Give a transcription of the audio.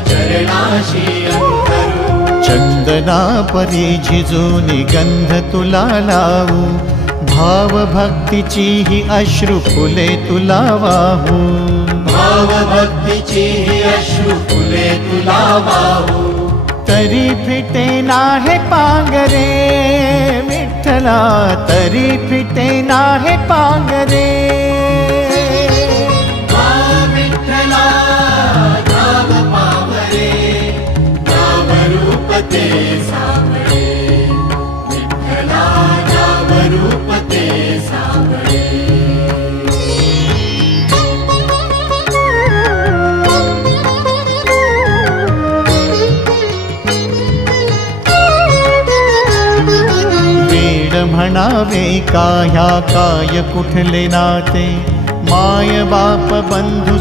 चरणाशी अंतरू। चंदना परी झिजूनी गंध तुला लावू, भाव भक्तीची ही अश्रु फुले तुला वाहू। भाव भक्तीची ही अश्रु फुले तुला वाहू। तरी फिटे नाहे पांगरे विठ्ठला, तरी फिटे नाहे पांगरे। विठ्ठला नाम पावरे, नाम रूप ते सावळे। विठ्ठला नाम रूप ते सावळे। म्हणावे का ह्या काय कुठले नाते, माय बाप बंधू